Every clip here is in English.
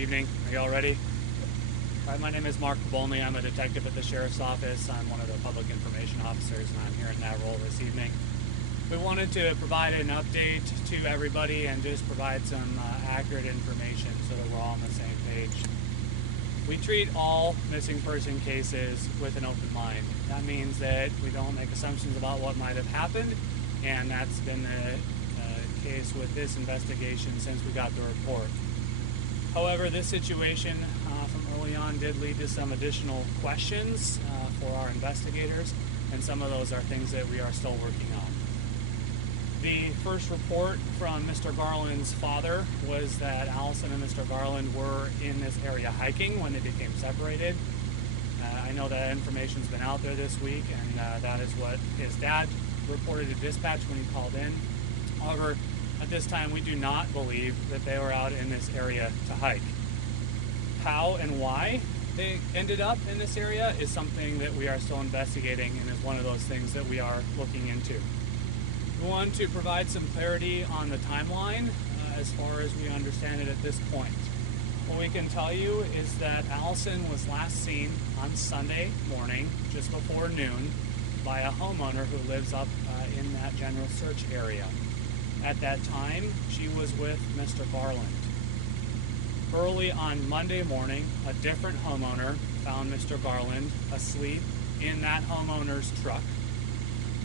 evening. Are you all ready? All right, my name is Mark Bolney. I'm a detective at the Sheriff's Office. I'm one of the public information officers, and I'm here in that role this evening. We wanted to provide an update to everybody and just provide some accurate information so that we're all on the same page. We treat all missing person cases with an open mind. That means that we don't make assumptions about what might have happened, and that's been the case with this investigation since we got the report. However, this situation from early on did lead to some additional questions for our investigators, and some of those are things that we are still working on. The first report from Mr. Garland's father was that Allyson and Mr. Garland were in this area hiking when they became separated. I know that information's been out there this week, and that is what his dad reported to dispatch when he called in. However, at this time, we do not believe that they were out in this area to hike. How and why they ended up in this area is something that we are still investigating, and is one of those things that we are looking into. We want to provide some clarity on the timeline as far as we understand it at this point. What we can tell you is that Allyson was last seen on Sunday morning, just before noon, by a homeowner who lives up in that general search area. At that time, she was with Mr. Garland. Early on Monday morning, a different homeowner found Mr. Garland asleep in that homeowner's truck.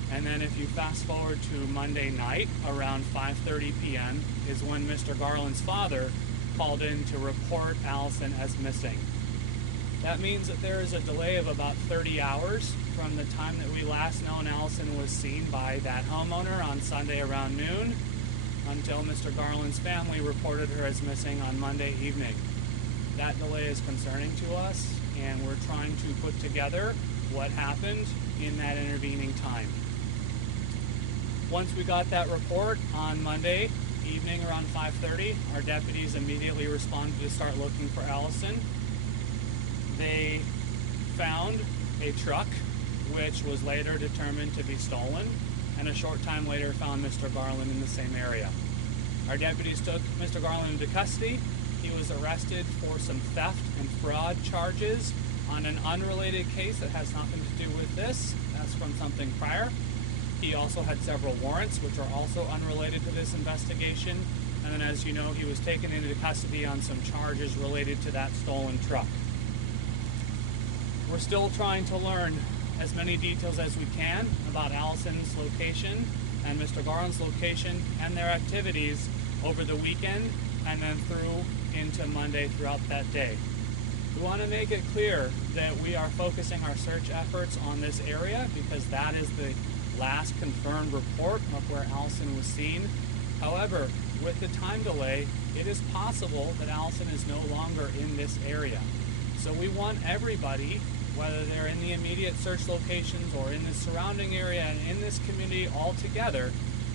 And then if you fast forward to Monday night, around 5:30 p.m., is when Mr. Garland's father called in to report Allyson as missing. That means that there is a delay of about 30 hours from the time that we last known Allyson was seen by that homeowner on Sunday around noon until Mr. Garland's family reported her as missing on Monday evening. That delay is concerning to us, and we're trying to put together what happened in that intervening time. Once we got that report on Monday evening around 5:30, our deputies immediately responded to start looking for Allyson. They found a truck, which was later determined to be stolen, and a short time later found Mr. Garland in the same area. Our deputies took Mr. Garland into custody. He was arrested for some theft and fraud charges on an unrelated case that has nothing to do with this. That's from something prior. He also had several warrants, which are also unrelated to this investigation. And then, as you know, he was taken into custody on some charges related to that stolen truck. We're still trying to learn as many details as we can about Allyson's location and Mr. Garland's location and their activities over the weekend and then through into Monday throughout that day. We want to make it clear that we are focusing our search efforts on this area because that is the last confirmed report of where Allyson was seen. However, with the time delay, it is possible that Allyson is no longer in this area. So we want everybody, whether they're in the immediate search locations or in the surrounding area and in this community all together,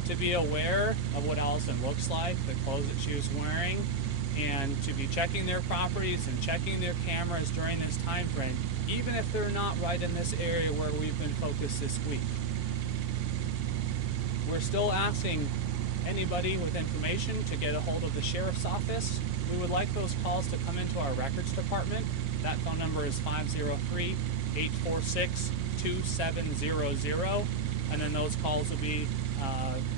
to be aware of what Allyson looks like, the clothes that she was wearing, and to be checking their properties and checking their cameras during this time frame, even if they're not right in this area where we've been focused this week. We're still asking anybody with information to get a hold of the Sheriff's Office. We would like those calls to come into our records department. That phone number is 503-846-2700, and then those calls will be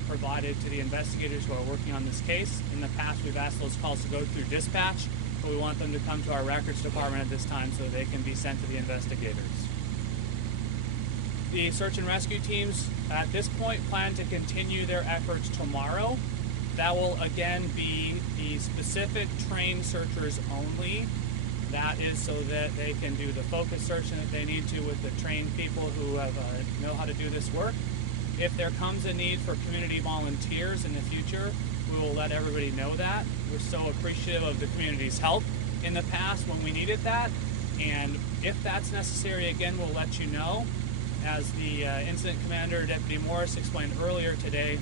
provided to the investigators who are working on this case. In the past, we've asked those calls to go through dispatch, but we want them to come to our records department at this time so that they can be sent to the investigators. The search and rescue teams at this point plan to continue their efforts tomorrow. That will again be the specific trained searchers only. That is so that they can do the focus searching that they need to with the trained people who have know how to do this work. If there comes a need for community volunteers in the future, we will let everybody know that. We're so appreciative of the community's help in the past when we needed that, and if that's necessary again, we'll let you know. As the incident commander, Deputy Morris, explained earlier today,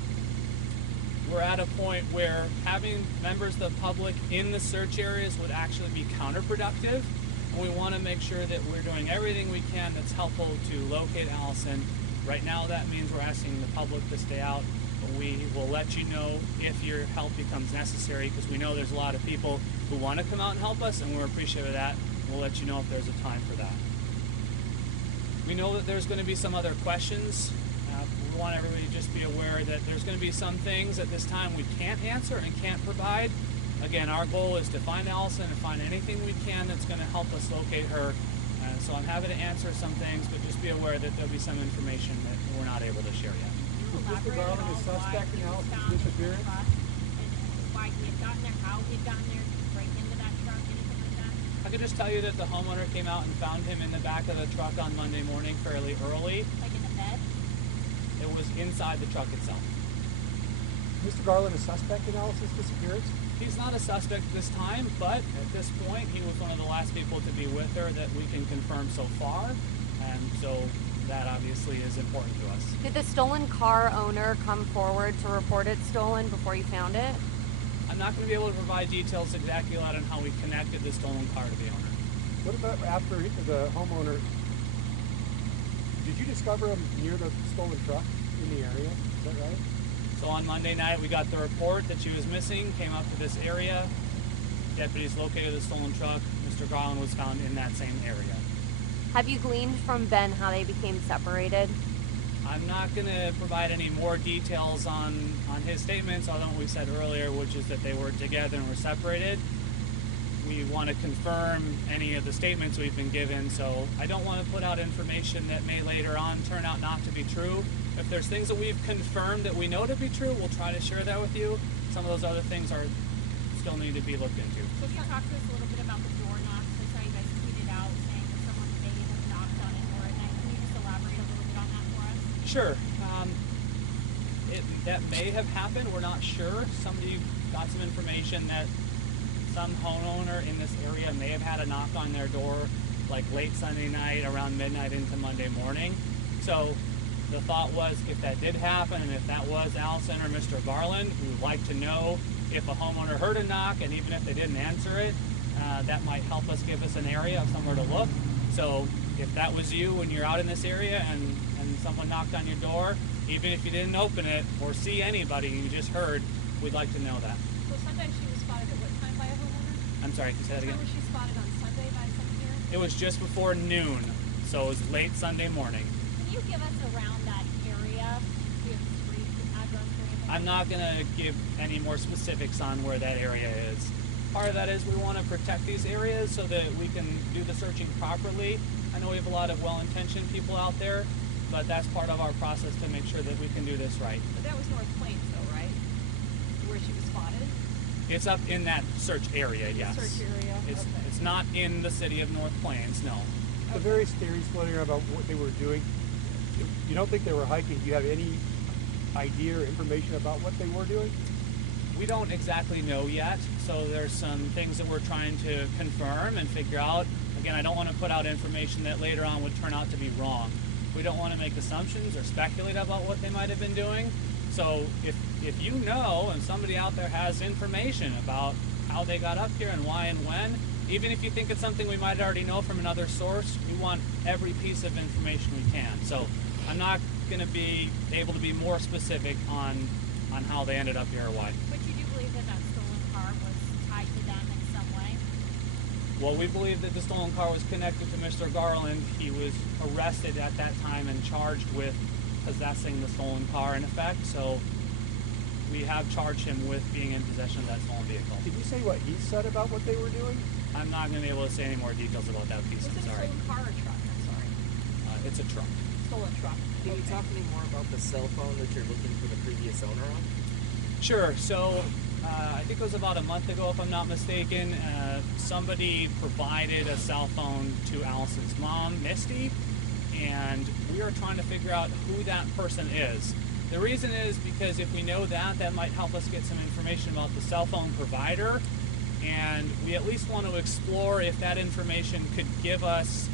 we're at a point where having members of the public in the search areas would actually be counterproductive, and we want to make sure that we're doing everything we can that's helpful to locate Allyson. Right now, that means we're asking the public to stay out We will let you know if your help becomes necessary, because we know there's a lot of people who want to come out and help us, and we're appreciative of that. We'll let you know if there's a time for that. We know that there's going to be some other questions. We want everybody to just be aware that there's going to be some things at this time we can't answer and can't provide. Again, our goal is to find Allyson and find anything we can that's going to help us locate her. So I'm happy to answer some things, but just be aware that there'll be some information that we're not able to share yet. Was Mr. Garland a suspect in Allyson's disappearance? And why he had gotten there, how he had gotten there, to break into that truck, anything like that? I could just tell you that the homeowner came out and found him in the back of the truck on Monday morning fairly early. Like in the bed? It was inside the truck itself. Mr. Garland a suspect in Allyson's disappearance? He's not a suspect this time, but at this point, he was one of the last people to be with her that we can confirm so far, and so that obviously is important to us. Did the stolen car owner come forward to report it stolen before you found it? I'm not going to be able to provide details exactly on how we connected the stolen car to the owner. What about after the homeowner? Did you discover him near the stolen truck in the area? Is that right? So on Monday night, we got the report that she was missing, came up to this area. Deputies located the stolen truck. Mr. Garland was found in that same area. Have you gleaned from Ben how they became separated? I'm not going to provide any more details on his statements, other than what we said earlier, which is that they were together and were separated. We want to confirm any of the statements we've been given, so I don't want to put out information that may later on turn out not to be true. If there's things that we've confirmed that we know to be true, we'll try to share that with you. Some of those other things still need to be looked into. So can you talk to us a little bit about the door knocks? I saw you guys tweeted out saying that someone may have knocked on a door at night. Can you just elaborate a little bit on that for us? Sure. That may have happened. We're not sure. Somebody got some information that some homeowner in this area may have had a knock on their door like late Sunday night, around midnight into Monday morning. So the thought was, if that did happen, and if that was Allyson or Mr. Garland, we would like to know if a homeowner heard a knock, and even if they didn't answer it, that might help us give us an area of somewhere to look. So if that was you and you're out in this area and someone knocked on your door, even if you didn't open it or see anybody, you just heard, we'd like to know that. So Sunday she was spotted at what time by a homeowner? I'm sorry, can you say that again? When was she spotted on Sunday by someone here? It was just before noon, so it was late Sunday morning. Can you give us around that area? Do you have the street address or anything? I'm not going to give any more specifics on where that area is. Part of that is we want to protect these areas so that we can do the searching properly. I know we have a lot of well-intentioned people out there, but that's part of our process to make sure that we can do this right. But that was North Plains, though, right? Where she was spotted? It's up in that search area, yes. Search area. It's not in the city of North Plains, no. The various theories floating around about what they were doing. You don't think they were hiking? Do you have any idea or information about what they were doing? We don't exactly know yet, so there's some things that we're trying to confirm and figure out. Again, I don't want to put out information that later on would turn out to be wrong. We don't want to make assumptions or speculate about what they might have been doing. So if you know and somebody out there has information about how they got up here and why and when, even if you think it's something we might already know from another source, we want every piece of information we can. So I'm not going to be able to be more specific on how they ended up here or why. But you do believe that that stolen car was tied to them in some way? Well, we believe that the stolen car was connected to Mr. Garland. He was arrested at that time and charged with possessing the stolen car, in effect. So we have charged him with being in possession of that stolen vehicle. Did you say what he said about what they were doing? I'm not going to be able to say any more details about that piece. Was it I'm sorry. a stolen car or truck? I'm sorry. It's a truck. Stolen truck. Can you talk any more about the cell phone that you're looking for the previous owner on? Sure. So I think it was about a month ago, if I'm not mistaken, somebody provided a cell phone to Allyson's mom, Misty, and we are trying to figure out who that person is. The reason is because if we know that, that might help us get some information about the cell phone provider, and we at least want to explore if that information could give us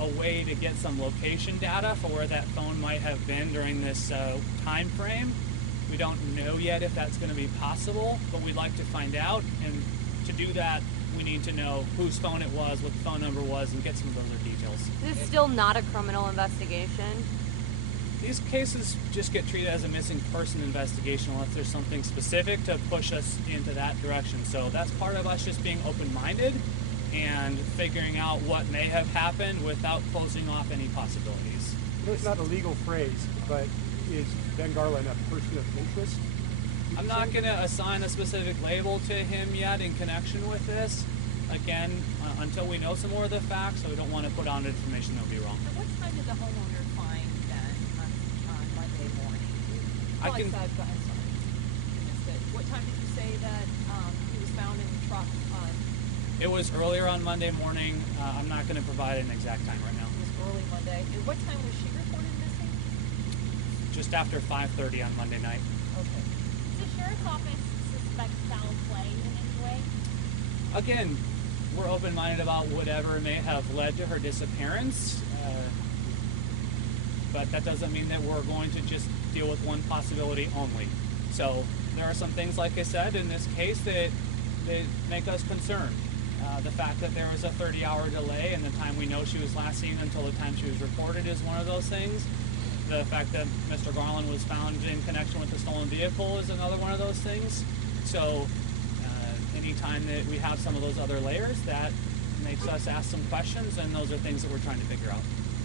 a way to get some location data for where that phone might have been during this time frame. We don't know yet if that's going to be possible, but we'd like to find out, and to do that, we need to know whose phone it was, what the phone number was, and get some of those other details. This is still not a criminal investigation. These cases just get treated as a missing person investigation unless there's something specific to push us into that direction. So that's part of us just being open-minded and figuring out what may have happened without closing off any possibilities. I know it's not a legal phrase, but is Ben Garland a person of interest? I'm not going to assign a specific label to him yet in connection with this. Again, until we know some more of the facts, so we don't want to put on information that will be wrong. At what time did the homeowner find Ben on Monday morning? I can- I'm sorry. I missed it. What time did you say that he was found in the truck on? It was earlier on Monday morning. I'm not going to provide an exact time right now. It was early Monday. And what time was she reported missing? Just after 5:30 on Monday night. Okay. Does the sheriff's office suspect foul play in any way? Again, we're open-minded about whatever may have led to her disappearance, but that doesn't mean that we're going to just deal with one possibility only. So there are some things, like I said, in this case that make us concerned. The fact that there was a 30-hour delay and the time we know she was last seen until the time she was reported is one of those things. The fact that Mr. Garland was found in connection with the stolen vehicle is another one of those things. So anytime that we have some of those other layers, that makes us ask some questions, and those are things that we're trying to figure out.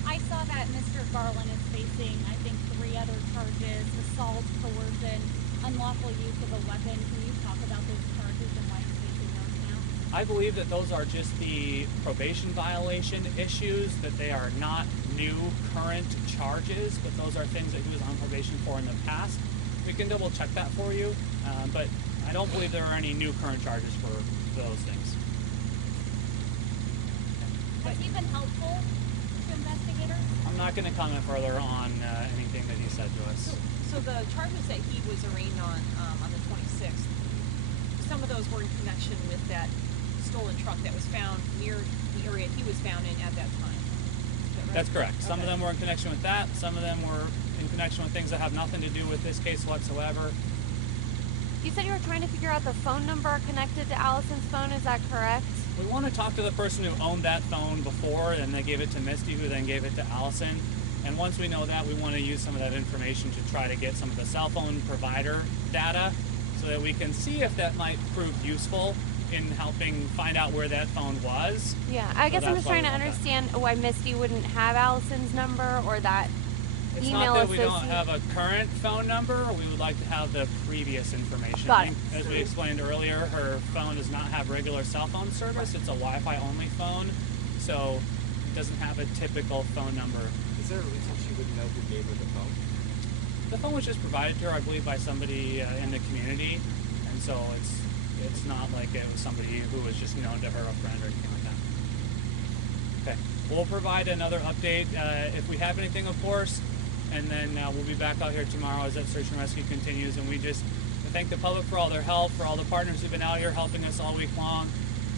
I saw that Mr. Garland is facing, I think, 3 other charges: assault, coercion, unlawful use of a weapon. Can you talk about those charges and why he's facing those now? I believe that those are just the probation violation issues, that they are not new current charges, but those are things that he was on probation for in the past. We can double check that for you, but I don't believe there are any new current charges for those things. Has he been helpful to investigators? I'm not going to comment further on anything that he said to us. So the charges that he was arraigned on the 26th, some of those were in connection with that stolen truck that was found near the area he was found in at that time. Is that right? That's correct. Some of Okay. them were in connection with that. Some of them were in connection with things that have nothing to do with this case whatsoever. You said you were trying to figure out the phone number connected to Allison's phone. Is that correct? We want to talk to the person who owned that phone before, and they gave it to Misty, who then gave it to Allison. And once we know that, we want to use some of that information to try to get some of the cell phone provider data so that we can see if that might prove useful in helping find out where that phone was. Yeah, I guess I'm that's just why trying we to want that. understand why Misty wouldn't have Allison's number or that It's email not that we don't associate- have a current phone number. We would like to have the previous information. Got it. As we explained earlier, her phone does not have regular cell phone service. It's a Wi-Fi only phone, so it doesn't have a typical phone number. Is there a reason she wouldn't know who gave her the phone? The phone was just provided to her, I believe, by somebody in the community, and so it's not like it was somebody who was just known to her, a friend or anything like that. Okay, we'll provide another update if we have anything, of course, and then we'll be back out here tomorrow as that search and rescue continues. And we just thank the public for all their help, for all the partners who've been out here helping us all week long,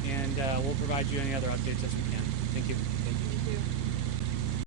and we'll provide you any other updates as we can. Thank you. Thank you. Thank you.